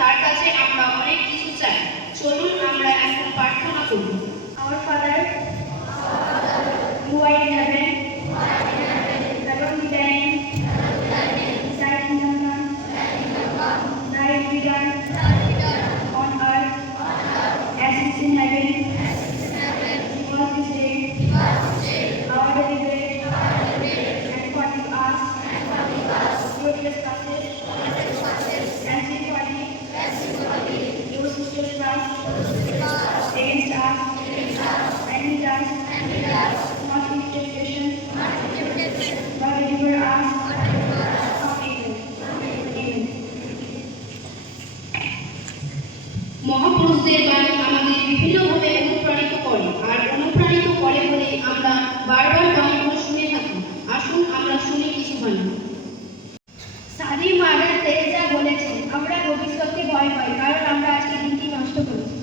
তার কাছে আমরা অনেক কিছু চাই। চলুন আমরা এখন প্রার্থনা করি। Our Father, who art in heaven, hallowed be thy name. Thy kingdom come. Thy will be done on earth as it is in heaven. Give us this day our daily bread, and forgive us our trespasses, and sin those who trespass against us, and lead us not into temptation, but deliver us from evil. Amen. মহাপুরুষদের বাণী আমাদের বিভিন্নভাবে অনুপ্রাণিত করে, আর অনুপ্রাণিত করে বলে আমরা বারবার বাণীগুলো শুনে থাকি। আসুন আমরা শুনি কিছু বাণী। স্বাধীন মাদার তেরেসা বলেছেন, আমরা ভবিষ্যৎকে ভয় পাই কারণ আমরা আজকে দিনটি নষ্ট করেছি।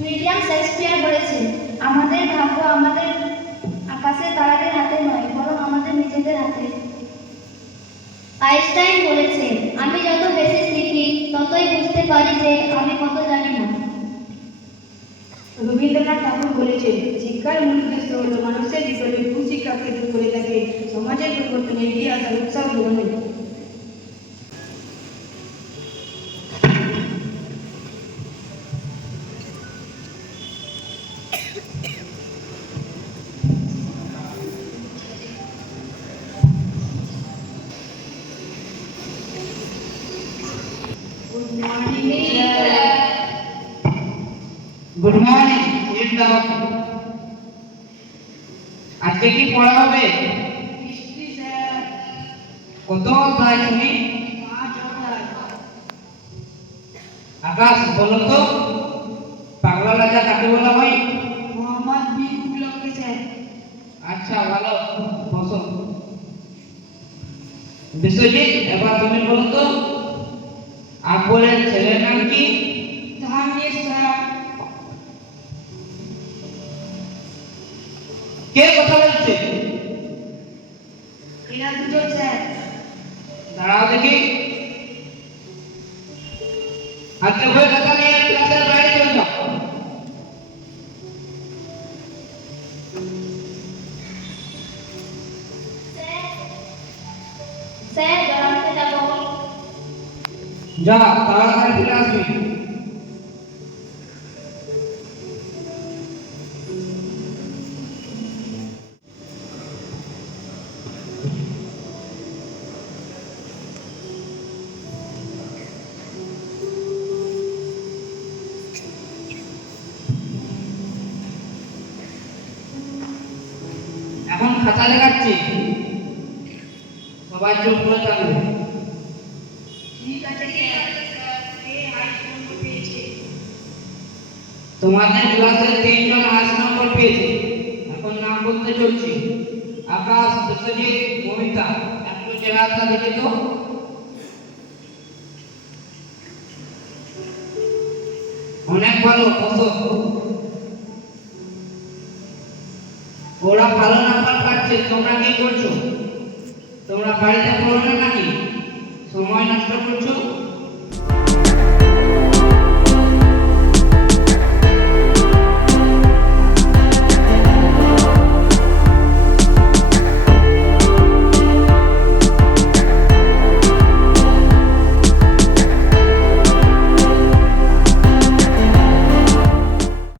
উইলিয়াম শেক্সপিয়ার বলেছেন, আমাদের ভাগ্য আমাদের আকাশের তারাদের হাতে নয়, বরং আমাদের নিজেদের হাতে। আইনস্টাইন বলেছেন, আমি যত বেশি শিখি ততই বুঝতে পারি যে আমি কত জানি না। রবীন্দ্রনাথ ঠাকুর বলেছেন, শিক্ষার মূল উদ্দেশ্য হল মানুষের জীবনে কুশিক্ষাকে দূর করে থাকে সমাজের পরিবর্তনে এগিয়ে আসার উৎসাহ যোগানো। Good morning. আজকে কি পড়া হবে? কত অধ্যায় তুমি? আকাশ, বলো তো পাগলা রাজা কাকে বলা হয়? মোহাম্মদ বিন তুগলককে স্যার। আচ্ছা, ভালো, বসো। বিশ্বজিৎ, এবার তুমি বলো তো আকবরের ছেলের নাম কি? জাহাঙ্গীর স্যার। কে কথা বলছে? এরা দুটো স্যার। দাঁড়াও দেখি। হাতে বই খাতা নিয়ে ক্লাসের বাইরে চলে যাও। স্যার জড়াতে যাব। যা, তাড়াতাড়ি ফিরে আসবি। এখন খাতা দেখাচ্ছি, সবাই চুপ করে থাকবে। ঠিক আছে স্যার। এ হাই স্কুল পেয়েছে। তোমাদের ক্লাসে 3 জন 80 নম্বর পেয়েছে। এখন নাম বলতে চলছি। আকাশ, বিশ্বজিৎ, মমিতা। একটু চেহারাটা দেখে তো। অনেক ভালো, বসো। ওরা ভালো নাম্বার পাচ্ছে, তোমরা কি করছো? তোমরা বাড়িতে পড়ো না নাকি? সময় নষ্ট করছো।